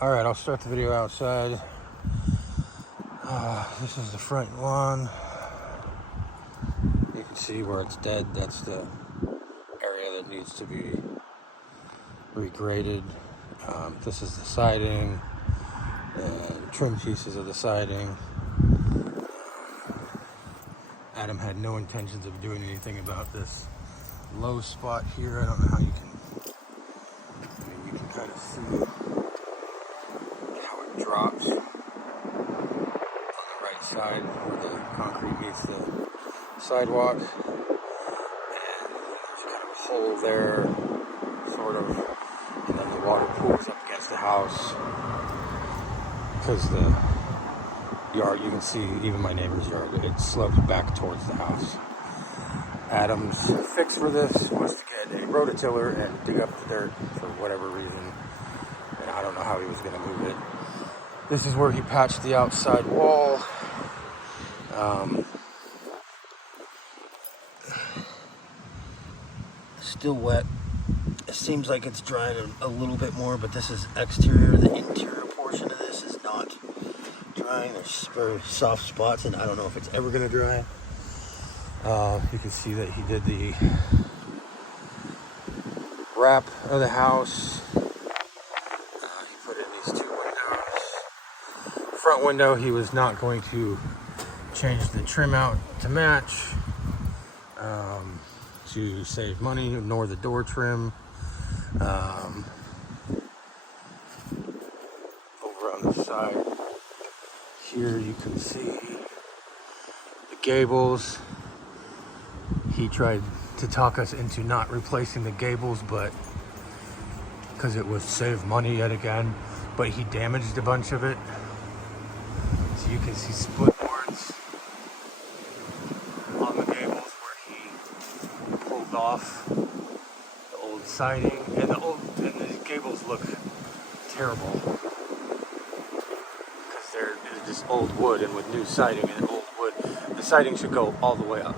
All right, I'll start the video outside. This is the front lawn. You can see where it's dead. That's the area that needs to be regraded. This is the siding and trim pieces of the siding. Adam had no intentions of doing anything about this low spot here. I don't know how you can kind of see how it drops on the right side where the concrete meets the sidewalk. And there's kind of a hole there, sort of, and then the water pools up against the house because the yard, you can see even my neighbor's yard, it slopes back towards the house. Adam's fix for this was to get a rototiller and dig up the dirt for whatever reason, and I don't know how he was going to move it. This is where he patched the outside wall. Still wet. It seems like it's drying a little bit more, but this is exterior. The interior portion of this is not drying. There's very soft spots, and I don't know if it's ever going to dry. You can see that he did the wrap of the house. He put in these two windows. Front window, he was not going to change the trim out to match to save money, nor the door trim. Over on the side here, you can see the gables. He tried to talk us into not replacing the gables, but because it would save money yet again, but he damaged a bunch of it. So you can see split boards on the gables where he pulled off the old siding, and the gables look terrible because they're just old wood, and with new siding and old wood, the siding should go all the way up.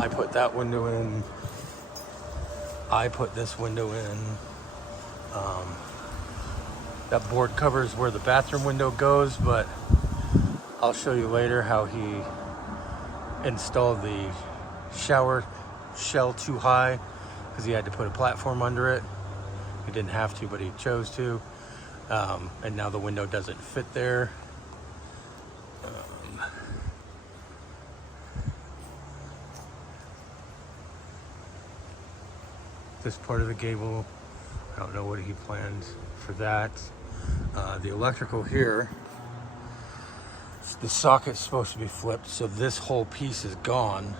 I put that window in. I put this window in. That board covers where the bathroom window goes, but I'll show you later how he installed the shower shell too high because he had to put a platform under it. He didn't have to, but he chose to. And now the window doesn't fit there. This part of the gable, I don't know what he planned for that. The electrical here, the socket's supposed to be flipped, so this whole piece is gone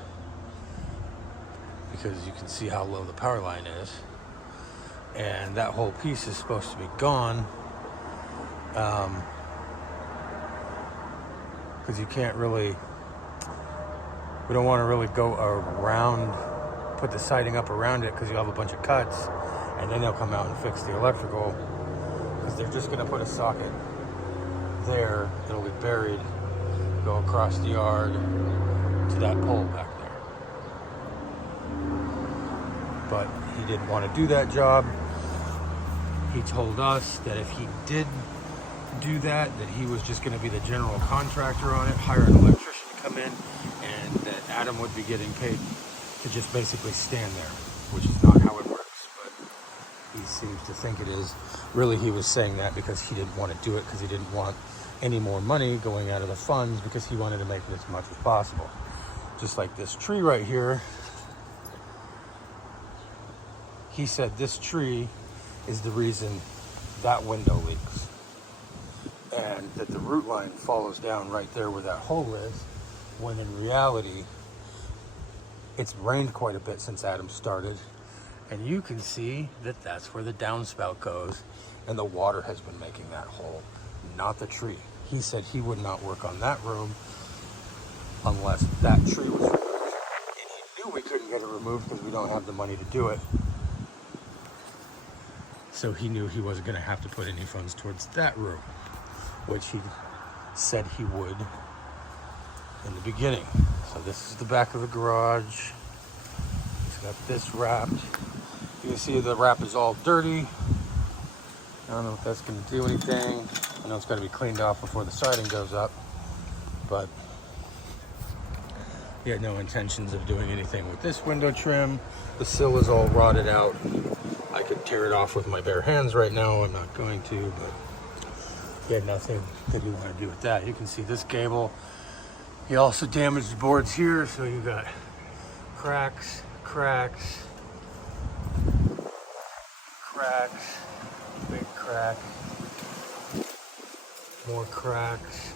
because you can see how low the power line is, and that whole piece is supposed to be gone because you can't really, we don't want to really go around, put the siding up around it because you have a bunch of cuts, and then they'll come out and fix the electrical because they're just going to put a socket there. It'll be buried, go across the yard to that pole back there. But he didn't want to do that job. He told us that if he did do that he was just going to be the general contractor on it, hire an electrician to come in, and that Adam would be getting paid to just basically stand there, which is not how it works, but he seems to think it is. Really, he was saying that because he didn't want to do it because he didn't want any more money going out of the funds because he wanted to make it as much as possible. Just like this tree right here. He said this tree is the reason that window leaks, and that the root line follows down right there where that hole is, when in reality it's rained quite a bit since Adam started, and you can see that that's where the downspout goes, and the water has been making that hole, not the tree. He said he would not work on that room unless that tree was removed, and he knew we couldn't get it removed because we don't have the money to do it. So he knew he wasn't going to have to put any funds towards that room, which he said he would in the beginning. So this is the back of the garage. He's got this wrapped. You can see the wrap is all dirty. I don't know if that's going to do anything. I know it's got to be cleaned off before the siding goes up, but he had no intentions of doing anything with this window trim. The sill is all rotted out. I could tear it off with my bare hands right now. I'm not going to, but he had nothing that he wanted to do with that. You can see this gable. He also damaged the boards here, so you got cracks, big crack, more cracks,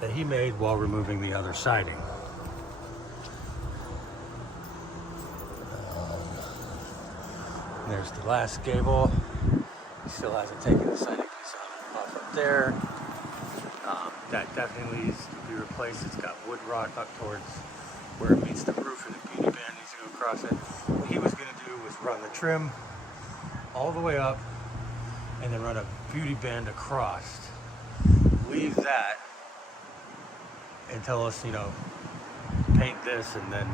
that he made while removing the other siding. There's the last gable. He still hasn't taken the siding off up there. That definitely needs to be replaced. It's got wood rot up towards where it meets the roof, and the beauty band needs to go across it. What he was going to do was run the trim all the way up and then run a beauty band across. Leave that and tell us, you know, paint this and then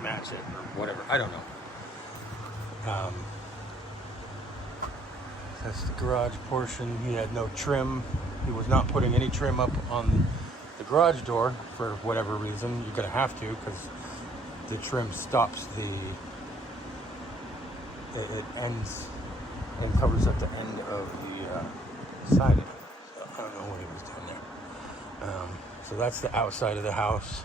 match it or whatever. I don't know. That's the garage portion. He had no trim. He was not putting any trim up on the garage door for whatever reason. You're gonna have to, because the trim stops it ends and covers up the end of the siding. So I don't know what he was doing there. So that's the outside of the house.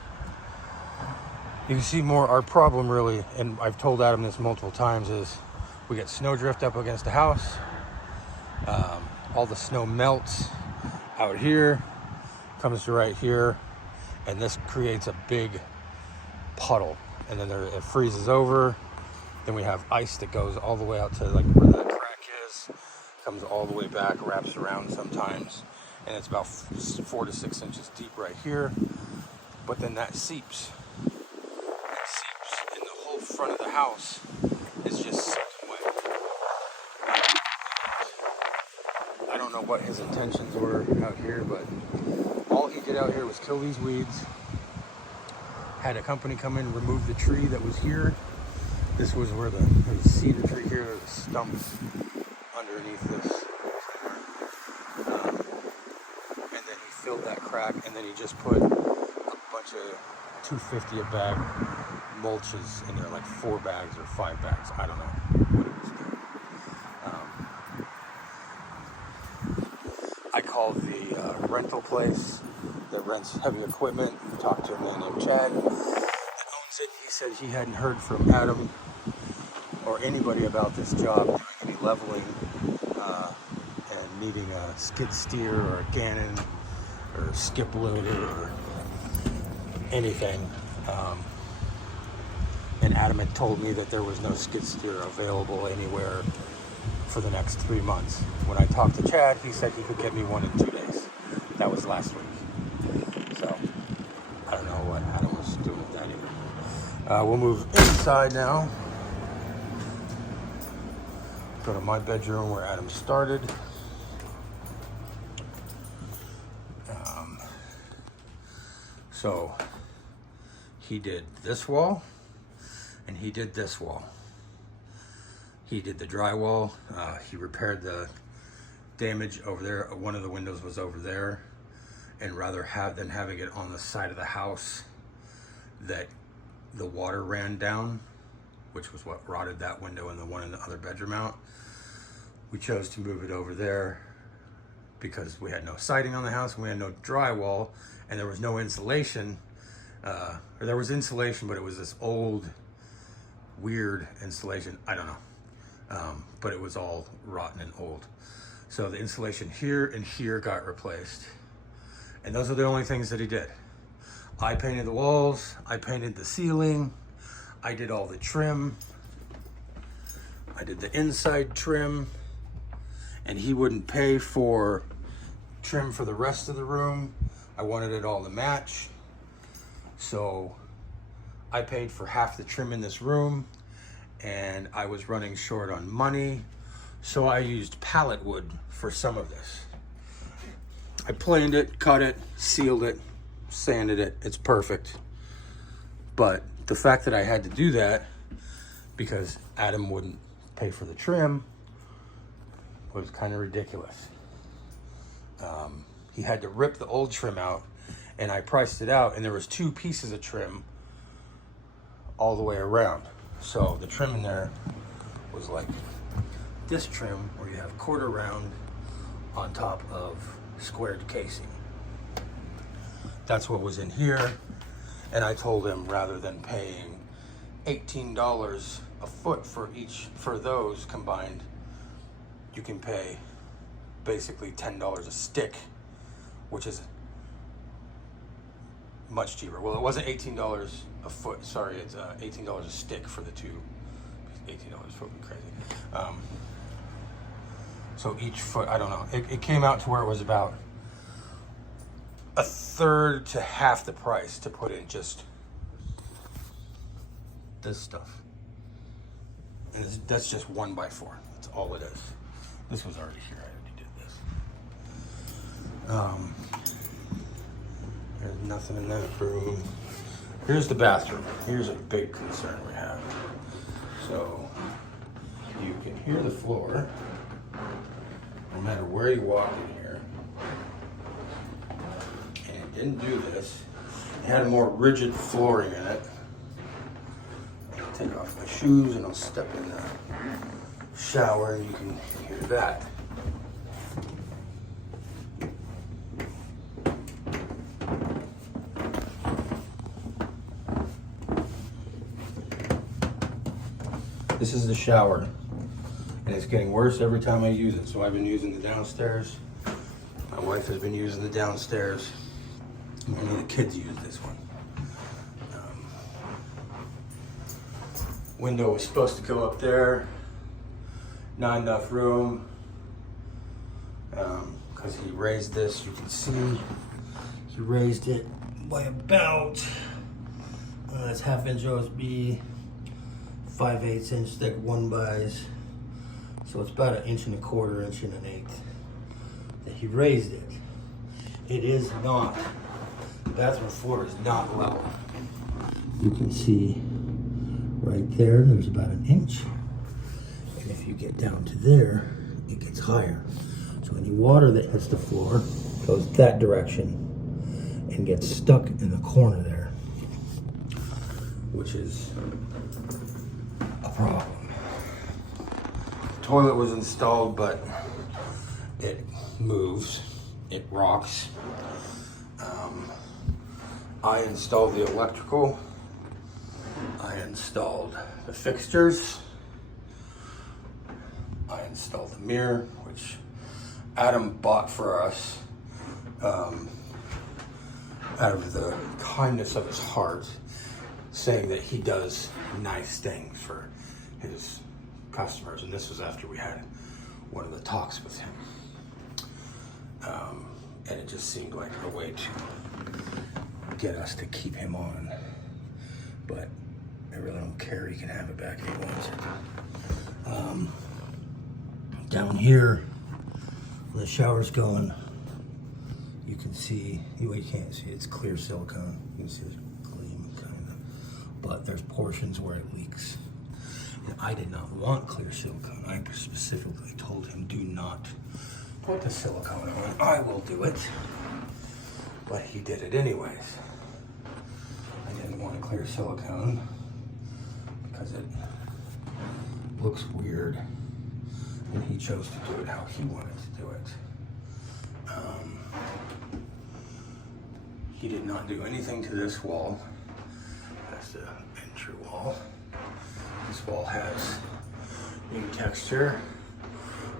You can see more. Our problem really, and I've told Adam this multiple times, is we get snow drift up against the house. All the snow melts out here, comes to right here, and this creates a big puddle, and then it freezes over. Then we have ice that goes all the way out to like where that crack is, comes all the way back, wraps around sometimes, and it's about 4 to 6 inches deep right here. But then that seeps, and the whole front of the house is just soaking wet. I don't know what his intentions were out here, but all he did out here was kill these weeds. Had a company come in and remove the tree that was here. This was where there was a cedar tree here, there's stumps underneath this. And then he filled that crack, and then he just put a bunch of $2.50 a bag mulches in there, like 4 bags or 5 bags. I don't know what it was doing. I called the rental place that rents heavy equipment. Talked to a man named Chad that owns it. He said he hadn't heard from Adam or anybody about this job doing any leveling and needing a skid steer or a Gannon or a skip loader or anything. And Adam had told me that there was no skid steer available anywhere for the next 3 months. When I talked to Chad, he said he could get me one in 2 days. That was last week. So I don't know what Adam was doing with that either. We'll move inside now. Go to my bedroom where Adam started. So he did this wall and he did this wall. He did the drywall. He repaired the damage over there. One of the windows was over there, and rather than having it on the side of the house that the water ran down, which was what rotted that window and the one in the other bedroom out, we chose to move it over there because we had no siding on the house and we had no drywall, and there was no insulation. Or there was insulation, but it was this old, weird insulation. I don't know. But it was all rotten and old. So the insulation here and here got replaced. And those are the only things that he did. I painted the walls, I painted the ceiling, I did all the trim, I did the inside trim, and he wouldn't pay for trim for the rest of the room. I wanted it all to match. So I paid for half the trim in this room, and I was running short on money. So I used pallet wood for some of this. I planed it, cut it, sealed it, sanded it. It's perfect. But the fact that I had to do that because Adam wouldn't pay for the trim was kind of ridiculous. He had to rip the old trim out, and I priced it out, and there was 2 pieces of trim all the way around. So the trim in there was like this trim where you have quarter round on top of squared casing. That's what was in here. And I told him rather than paying $18 a foot for those combined, you can pay basically $10 a stick, which is much cheaper. Well, it wasn't $18 a foot. Sorry, it's $18 a stick for the 2. $18 a foot would be crazy. So each foot, I don't know. It came out to where it was about a third to half the price to put in just this stuff. And that's just 1x4. That's all it is. This was already here. I already did this. There's nothing in that room. Here's the bathroom. Here's a big concern we have. So you can hear the floor no matter where you walk in here. And it didn't do this. It had a more rigid flooring in it. I'll take off my shoes and I'll step in the shower and you can hear that. This is the shower, and it's getting worse every time I use it. So I've been using the downstairs. My wife has been using the downstairs. Only the kids use this one. Window was supposed to go up there. Not enough room. Because he raised this, you can see he raised it by about it's 1/2 inch OSB, 5/8 inch thick 1-bys, so it's about 1 1/4 inch, 1 1/8 that he raised it. It is not, the bathroom floor is not level. You can see right there's about 1 inch, and if you get down to there, it gets higher. So any water that hits the floor goes that direction and gets stuck in the corner there, which is a problem. The toilet was installed, but it moves, it rocks. I installed the electrical. I installed the fixtures. I installed the mirror, which Adam bought for us out of the kindness of his heart, saying that he does nice things for his customers. And this was after we had one of the talks with him. And it just seemed like a way to get us to keep him on. But I really don't care. He can have it back if he wants it. Down here, where the shower's going, you can see, you can't see, it's clear silicone. You can see the gleam, kind of. But there's portions where it leaks. And I did not want clear silicone. I specifically told him, do not put the silicone on. I will do it. But he did it anyways. I didn't want to clear silicone because it looks weird. And he chose to do it how he wanted to do it. He did not do anything to this wall. That's the entry wall. This wall has new texture,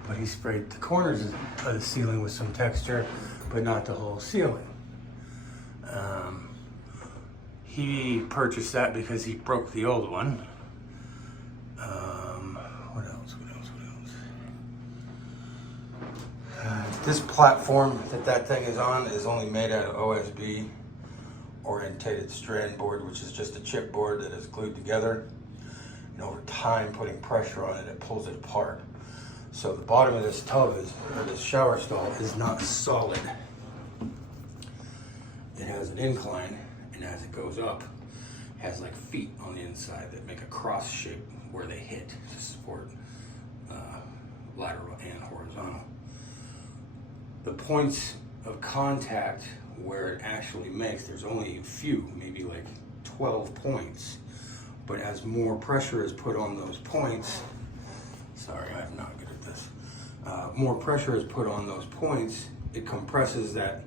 but he sprayed the corners of the ceiling with some texture, but not the whole ceiling. He purchased that because he broke the old one. What else? This platform that thing is on is only made out of OSB, orientated strand board, which is just a chipboard that is glued together. And over time, putting pressure on it, it pulls it apart. So the bottom of this tub or this shower stall is not solid. It has an incline, and as it goes up, it has like feet on the inside that make a cross shape where they hit to support lateral and horizontal. The points of contact where it actually makes, there's only a few, maybe like 12 points. But as more pressure is put on those points, sorry, I'm not good at this. More pressure is put on those points, it compresses that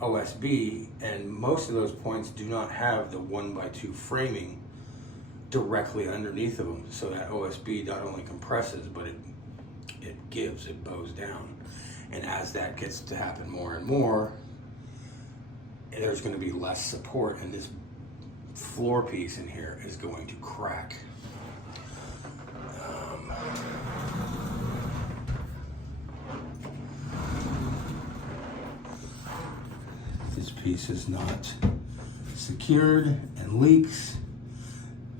OSB, and most of those points do not have the 1x2 framing directly underneath of them. So that OSB not only compresses, but it bows down. And as that gets to happen more and more, there's going to be less support, and this floor piece in here is going to crack. This piece is not secured and leaks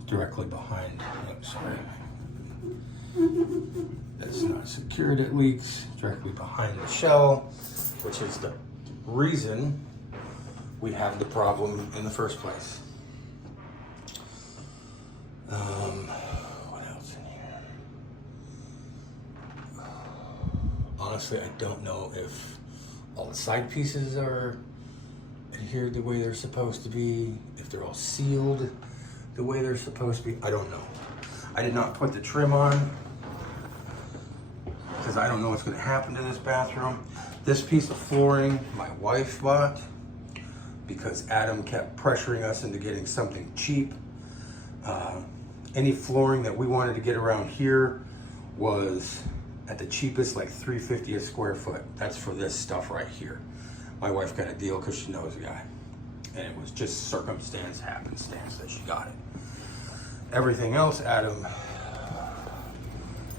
directly behind. Oops, sorry. That's not secured, it leaks directly behind the shell, which is the reason we have the problem in the first place. What else in here? Honestly, I don't know if all the side pieces are adhered the way they're supposed to be, if they're all sealed the way they're supposed to be. I don't know. I did not put the trim on because I don't know what's going to happen to this bathroom. This piece of flooring my wife bought because Adam kept pressuring us into getting something cheap. Any flooring that we wanted to get around here was at the cheapest, like $3.50 a square foot. That's for this stuff right here. My wife got a deal because she knows a guy, and it was just happenstance that she got it. Everything else Adam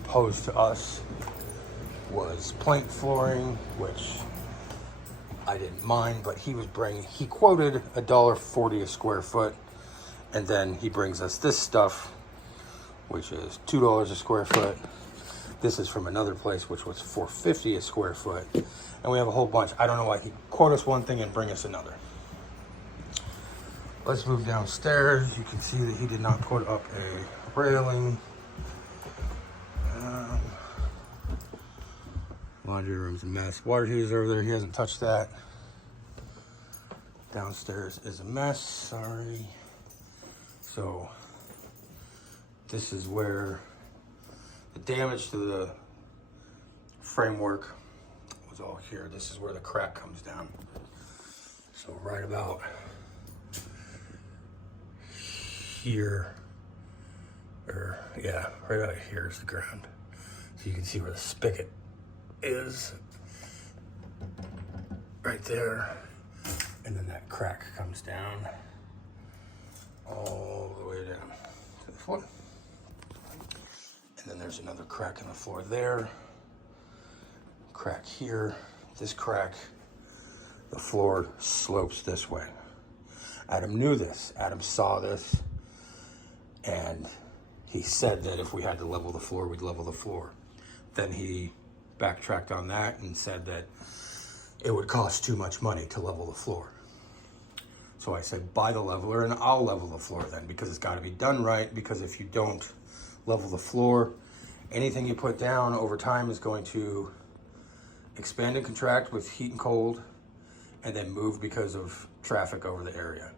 posed to us was plank flooring, which I didn't mind, but he quoted $1.40 a square foot, and then he brings us this stuff, which is $2 a square foot. This is from another place, which was $4.50 a square foot, and we have a whole bunch. I don't know why he quote us one thing and bring us another. Let's move downstairs. You can see that he did not put up a railing. Laundry room's a mess. Water heater's over there. He hasn't touched that. Downstairs is a mess. Sorry. So this is where the damage to the framework was all here. This is where the crack comes down. So right about here, right about here is the ground. So you can see where the spigot is right there, and then that crack comes down all the way down to the floor, and then there's another crack in the floor there, crack here, this crack, the floor slopes this way. Adam knew this. Adam saw this, and he said that if we had to level the floor, we'd level the floor. Then he backtracked on that and said that it would cost too much money to level the floor. So I said, buy the leveler and I'll level the floor then, because it's got to be done right, because if you don't level the floor, anything you put down over time is going to expand and contract with heat and cold, and then move because of traffic over the area.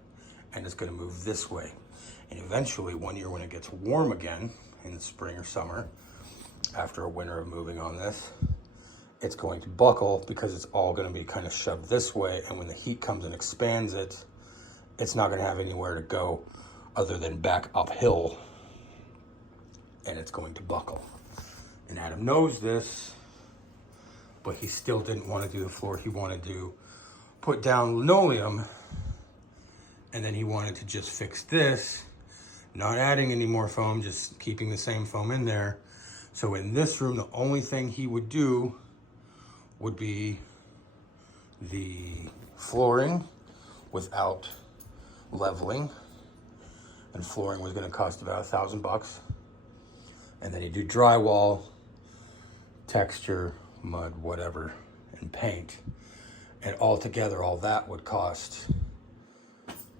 And it's going to move this way. And eventually, one year when it gets warm again, in the spring or summer, after a winter of moving on this, it's going to buckle because it's all going to be kind of shoved this way. And when the heat comes and expands it, it's not going to have anywhere to go other than back uphill, and it's going to buckle. And Adam knows this, but he still didn't want to do the floor. He wanted to put down linoleum, and then he wanted to just fix this, not adding any more foam, just keeping the same foam in there. So in this room, the only thing he would do would be the flooring without leveling, and flooring was going to cost about $1,000. And then he'd do drywall, texture, mud, whatever, and paint. And altogether, all that would cost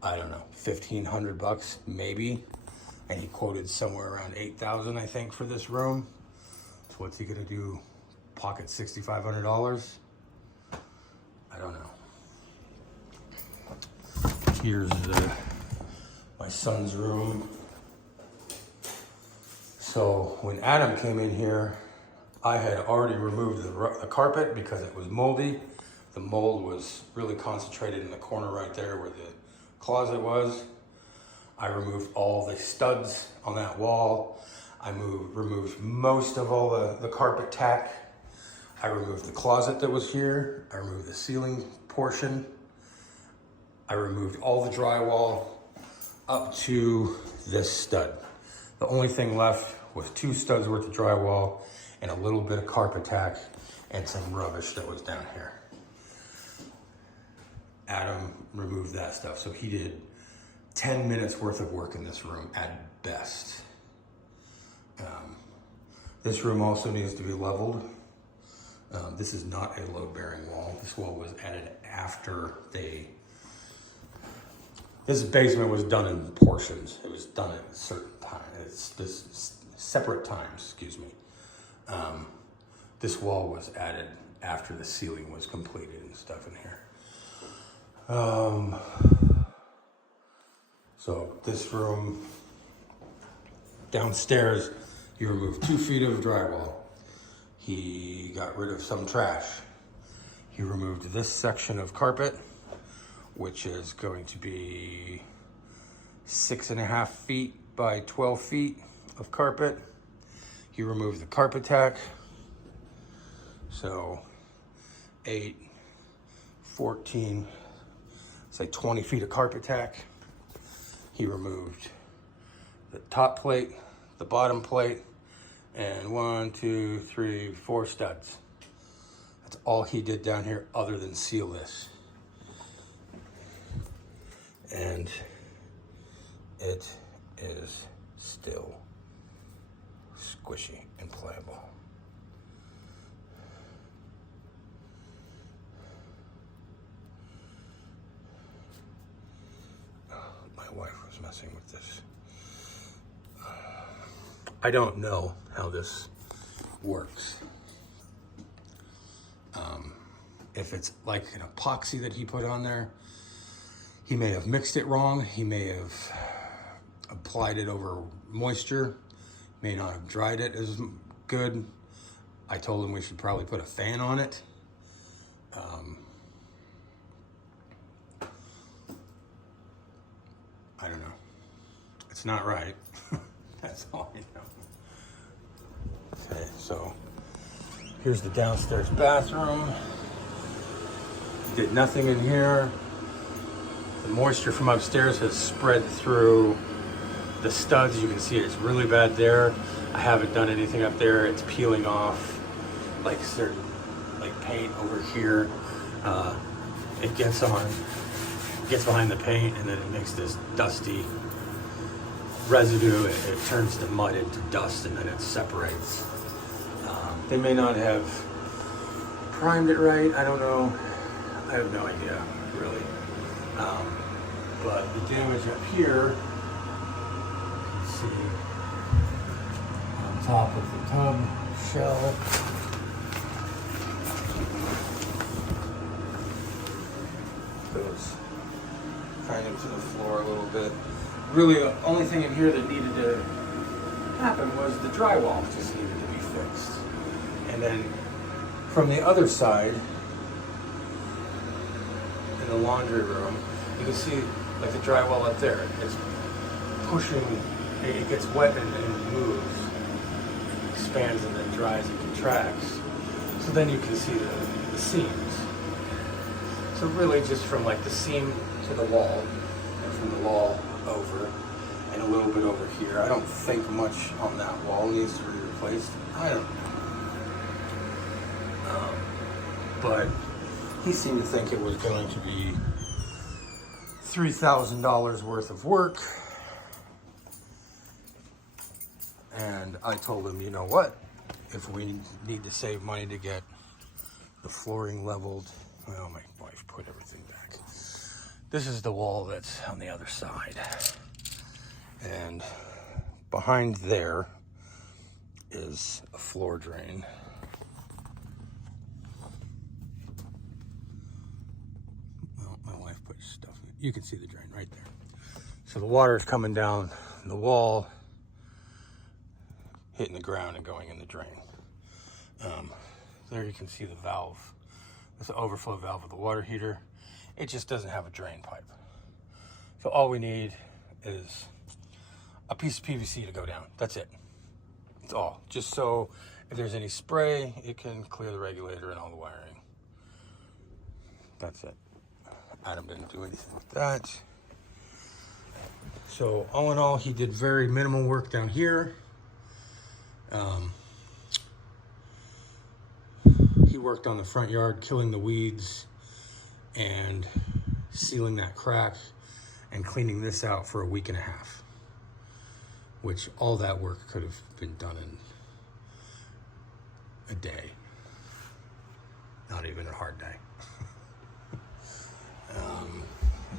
I don't know, 1,500 bucks maybe. And he quoted somewhere around 8,000, I think, for this room. So what's he gonna do? Pocket $6,500? I don't know. Here's my son's room. So when Adam came in here, I had already removed the carpet because it was moldy. The mold was really concentrated in the corner right there where the closet was. I removed all the studs on that wall. I removed most of all the carpet tack. I removed the closet that was here. I removed the ceiling portion. I removed all the drywall up to this stud. The only thing left was 2 studs worth of drywall and a little bit of carpet tack and some rubbish that was down here. Adam removed that stuff. So he did 10 minutes worth of work in this room at best. This room also needs to be leveled. This is not a load-bearing wall. This wall was added after this basement was done in portions. It was done at a certain time. It's this separate times, excuse me. This wall was added after the ceiling was completed and stuff in here. So this room downstairs, he removed 2 feet of drywall. He got rid of some trash. He removed this section of carpet, which is going to be 6.5 feet by 12 feet of carpet. He removed the carpet tack. So 8, 14, say 20 feet of carpet tack. He removed the top plate, the bottom plate, and 1, 2, 3, 4 studs. That's all he did down here other than seal this. And it is still squishy and playable. My wife was messing with this. I don't know how this works. If it's like an epoxy that he put on there, he may have mixed it wrong. He may have applied it over moisture, may not have dried it as good. I told him we should probably put a fan on it. I don't know. It's not right. That's all I know. Okay, so here's the downstairs bathroom. Did nothing in here. The moisture from upstairs has spread through the studs. You can see it's really bad there. I haven't done anything up there. It's peeling off like certain paint over here. It gets behind the paint, and then it makes this dusty residue. It turns the mud into dust, and then it separates. They may not have primed it right. I don't know. I have no idea, really. But the damage up here, you can see on top of the tub shell. Goes kind of to the floor a little bit. Really, the only thing in here that needed to happen was the drywall just needed to be fixed. And then from the other side, in the laundry room, you can see like the drywall up there. It's pushing, it gets wet and moves, expands and then dries and contracts. So then you can see the seams. So really just from like the seam to the wall, and from the wall over, and a little bit over here. I don't think much on that wall needs to be replaced. I don't know. But he seemed to think it was going to be $3,000 worth of work. And I told him, you know what? If we need to save money to get the flooring leveled, well, my wife put everything back. This is the wall that's on the other side. And behind there is a floor drain. Well, my wife put stuff in it. You can see the drain right there. So the water is coming down the wall, hitting the ground and going in the drain. There you can see the valve. It's the overflow valve of the water heater. It just doesn't have a drain pipe. So all we need is a piece of PVC to go down. That's it. That's all. Just so if there's any spray, it can clear the regulator and all the wiring. That's it. Adam didn't do anything with that. So all in all, he did very minimal work down here. He worked on the front yard, killing the weeds and sealing that crack and cleaning this out for a week and a half, which all that work could have been done in a day. Not even a hard day.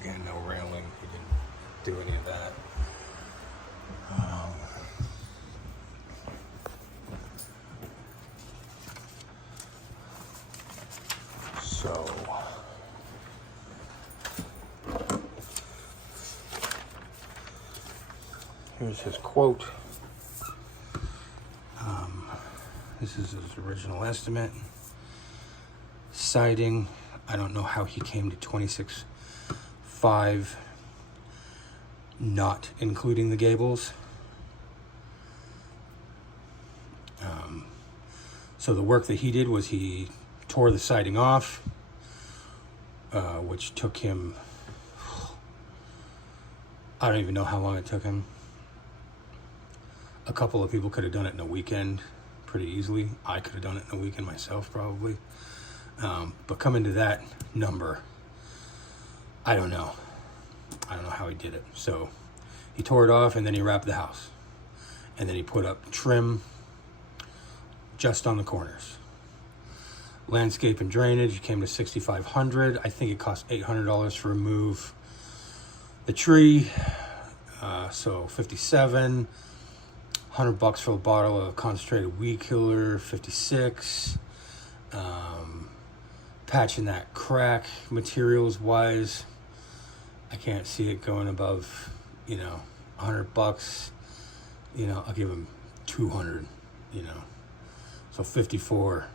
Again, no railing. He didn't do any of that. So here's his quote. This is his original estimate. Siding, I don't know how he came to 26.5, not including the gables. So the work that he did was he tore the siding off, which took him, I don't even know how long it took him. A couple of people could have done it in a weekend pretty easily. I could have done it in a weekend myself, probably. But coming to that number, I don't know. I don't know how he did it. So he tore it off and then he wrapped the house. And then he put up trim just on the corners. Landscape and drainage came to $6,500. I think it cost $800 to remove the tree. So $57. $100 for a bottle of concentrated weed killer. $56. Patching that crack materials wise, I can't see it going above, $100. I'll give him 200, so 54.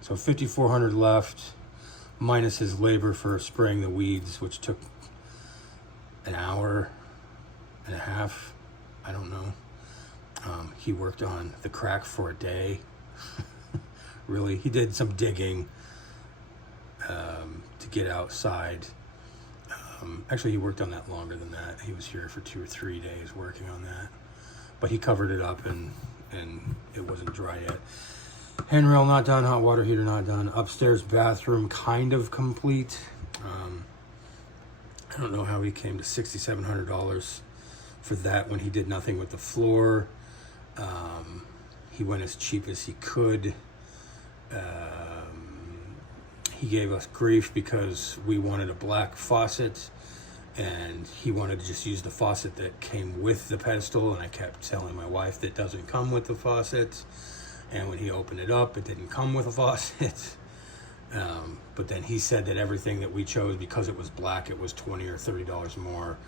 So 5,400 left, minus his labor for spraying the weeds, which took an hour and a half. I don't know. He worked on the crack for a day. Really, he did some digging to get outside. Actually, he worked on that longer than that. He was here for 2 or 3 days working on that. But he covered it up and it wasn't dry yet. Handrail not done, hot water heater not done. Upstairs bathroom kind of complete. I don't know how he came to $6,700 for that when he did nothing with the floor. He went as cheap as he could. He gave us grief because we wanted a black faucet and he wanted to just use the faucet that came with the pedestal, and I kept telling my wife that doesn't come with the faucet. And when he opened it up, it didn't come with a faucet. But then he said that everything that we chose, because it was black, it was $20 or $30 more.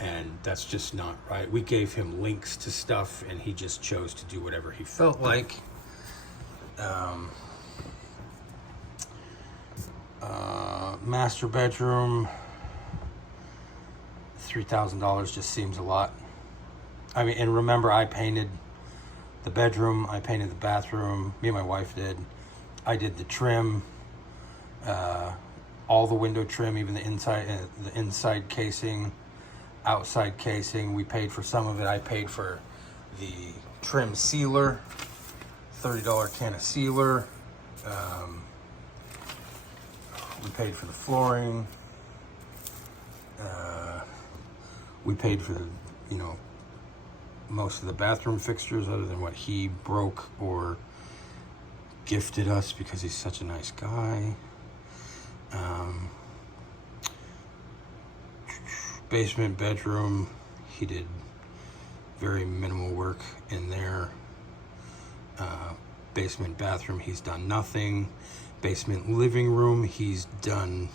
And that's just not right. We gave him links to stuff and he just chose to do whatever he felt like. Master bedroom, $3,000 just seems a lot. I mean, and remember, I painted the bedroom, I painted the bathroom, me and my wife did. I did the trim, all the window trim, even the inside casing, outside casing. We paid for some of it. I paid for the trim sealer, $30 can of sealer. We paid for the flooring. We paid for the, most of the bathroom fixtures, other than what he broke or gifted us because he's such a nice guy. Basement bedroom, he did very minimal work in there. Basement bathroom, he's done nothing. Basement living room, he's done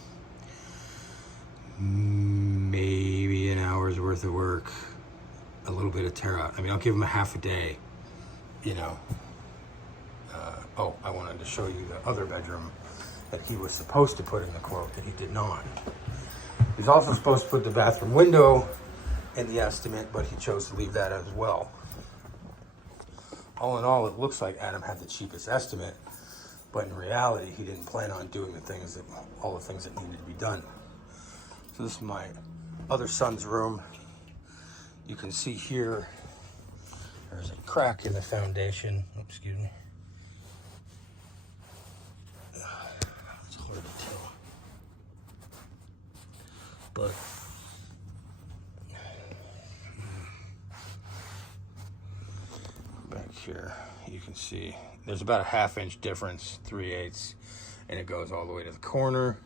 maybe an hour's worth of work, a little bit of tear out. I mean, I'll give him a half a day, you know. Oh, I wanted to show you the other bedroom that he was supposed to put in the quote that he did not. He's also supposed to put the bathroom window in the estimate, but he chose to leave that as well. All in all, it looks like Adam had the cheapest estimate, but in reality, he didn't plan on doing all the things that needed to be done. So this is my other son's room. You can see here, there's a crack in the foundation. Oops, excuse me. It's hard to tell. But back here, you can see there's about a 1/2 inch difference, 3/8, and it goes all the way to the corner.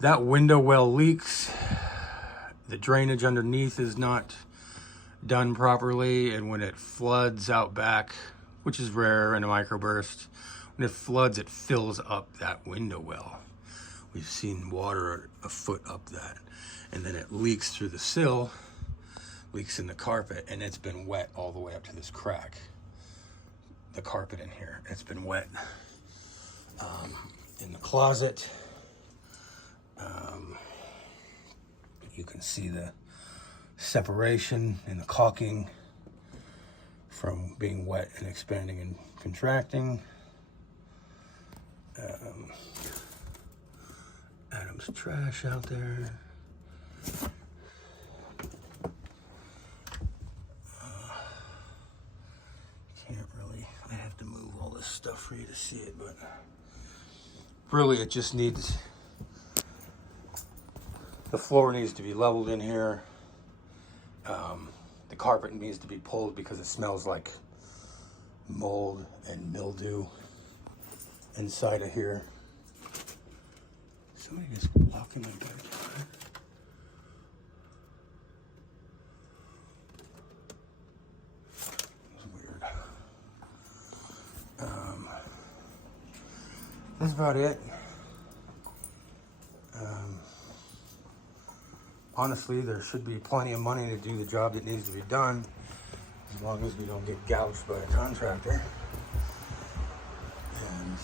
That window well leaks. The drainage underneath is not done properly, and when it floods out back, which is rare in a microburst, when it floods, it fills up that window well. We've seen water a foot up that, and then it leaks through the sill, leaks in the carpet, and it's been wet all the way up to this crack. The carpet in here, it's been wet. In the closet, you can see the separation in the caulking from being wet and expanding and contracting. Adam's trash out there. Can't really, I have to move all this stuff for you to see it, but really it just needs, the floor needs to be leveled in here. The carpet needs to be pulled because it smells like mold and mildew inside of here. Somebody just walking my backyard. It's weird. That's about it. Honestly, there should be plenty of money to do the job that needs to be done, as long as we don't get gouged by a contractor. And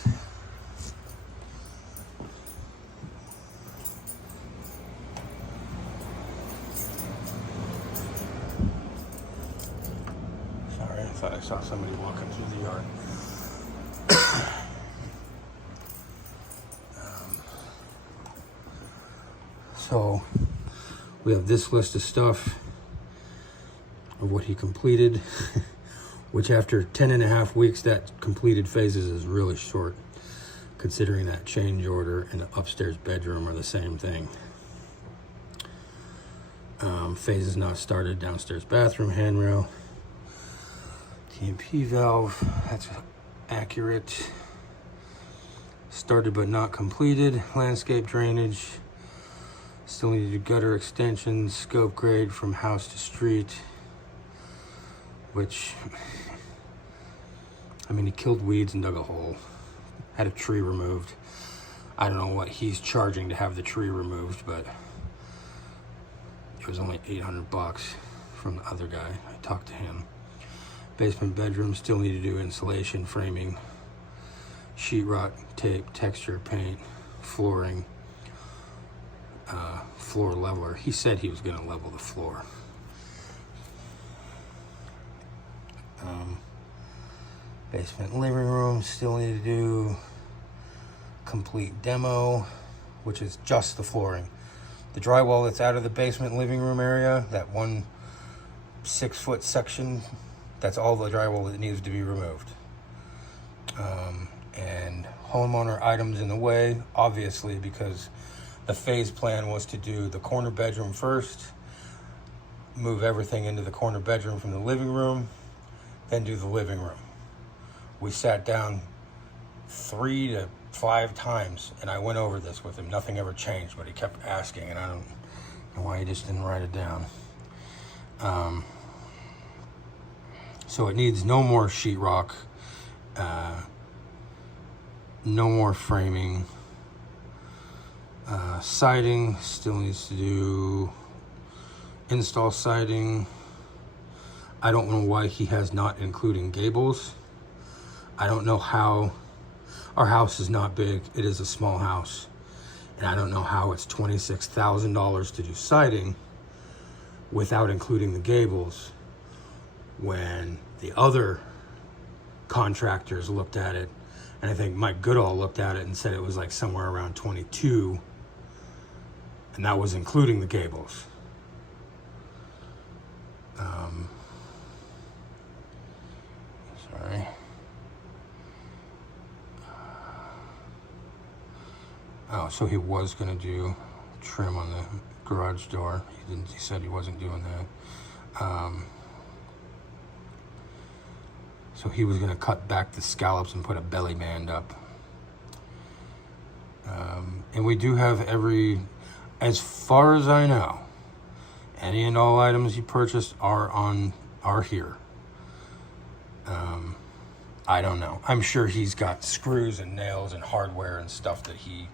sorry, I thought I saw somebody walking through the yard. So we have this list of stuff of what he completed, which after 10.5 weeks, that completed phases is really short, considering that change order and the upstairs bedroom are the same thing. Phases not started, downstairs bathroom handrail, TMP valve, that's accurate. Started but not completed, landscape drainage. Still needed gutter extensions, scope grade from house to street, which, I mean, he killed weeds and dug a hole, had a tree removed. I don't know what he's charging to have the tree removed, but it was only $800 from the other guy. I talked to him. Basement bedroom, still need to do insulation, framing, sheetrock, tape, texture, paint, flooring. Floor leveler. He said he was going to level the floor. Basement living room, still need to do complete demo, which is just the flooring. The drywall that's out of the basement living room area, that 1 6-foot section, that's all the drywall that needs to be removed. And homeowner items in the way, obviously, because the phase plan was to do the corner bedroom first, move everything into the corner bedroom from the living room, then do the living room. We sat down 3 to 5 times and I went over this with him. Nothing ever changed, but he kept asking, and I and why he just didn't write it down. So it needs no more sheetrock, no more framing. Siding still needs to do install siding. I don't know why he has not including gables. I don't know how. Our house is not big. It is a small house. And I don't know how it's $26,000 to do siding without including the gables when the other contractors looked at it. And I think Mike Goodall looked at it and said it was like somewhere around 22. And that was including the gables. Sorry. Oh, so he was gonna do trim on the garage door. He didn't. He said he wasn't doing that. So he was gonna cut back the scallops and put a belly band up. And we do have as far as I know, any and all items you purchased are here. I don't know. I'm sure he's got screws and nails and hardware and stuff that he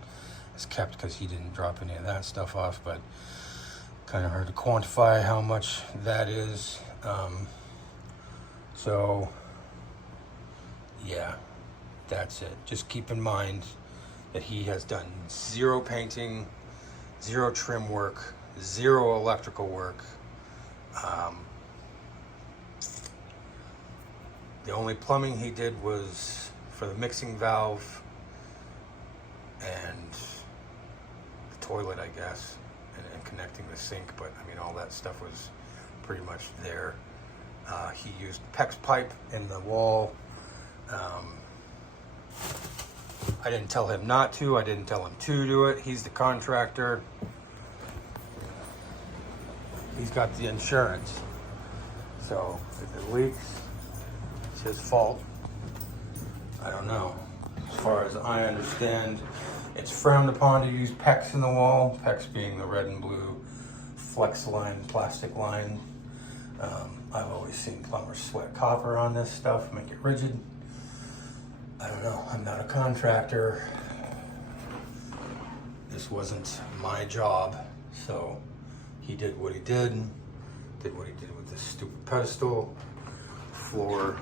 has kept because he didn't drop any of that stuff off, but kind of hard to quantify how much that is. So yeah, that's it. Just keep in mind that he has done zero painting, zero trim work, zero electrical work. The only plumbing he did was for the mixing valve and the toilet, I guess, and connecting the sink, but I mean, all that stuff was pretty much there. He used PEX pipe in the wall. I didn't tell him not to. I didn't tell him to do it. He's the contractor. He's got the insurance. So if it leaks, it's his fault. I don't know. As far as I understand, it's frowned upon to use PEX in the wall. PEX being the red and blue flex line, plastic line. I've always seen plumbers sweat copper on this stuff, make it rigid. I don't know. I'm not a contractor. This wasn't my job. So he did what he did what he did with this stupid pedestal. Floor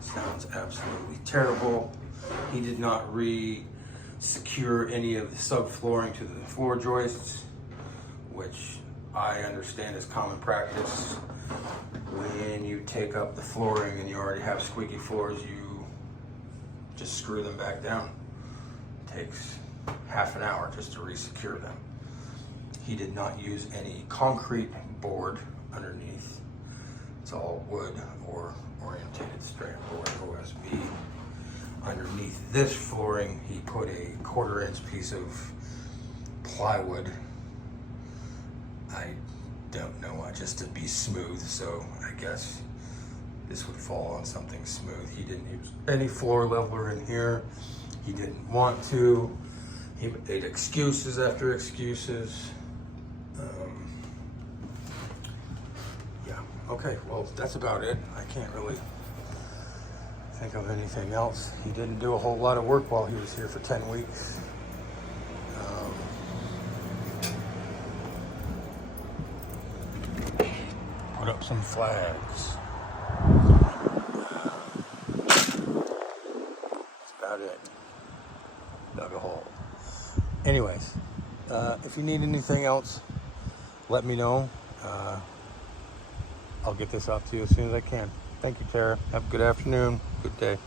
sounds absolutely terrible. He did not re-secure any of the subflooring to the floor joists, which I understand is common practice. When you take up the flooring and you already have squeaky floors, you just screw them back down. It takes half an hour just to re-secure them. He did not use any concrete board underneath. It's all wood or orientated strand board, OSB. Underneath this flooring, he put a 1/4 inch piece of plywood. I don't know, just to be smooth, so I guess this would fall on something smooth. He didn't use any floor leveler in here. He didn't want to. He made excuses after excuses. Yeah, okay, well, that's about it. I can't really think of anything else. He didn't do a whole lot of work while he was here for 10 weeks. Put up some flags. That's about it. Dug a hole. Anyways, if you need anything else, let me know. I'll get this off to you as soon as I can. Thank you, Tara. Have a good afternoon. Good day.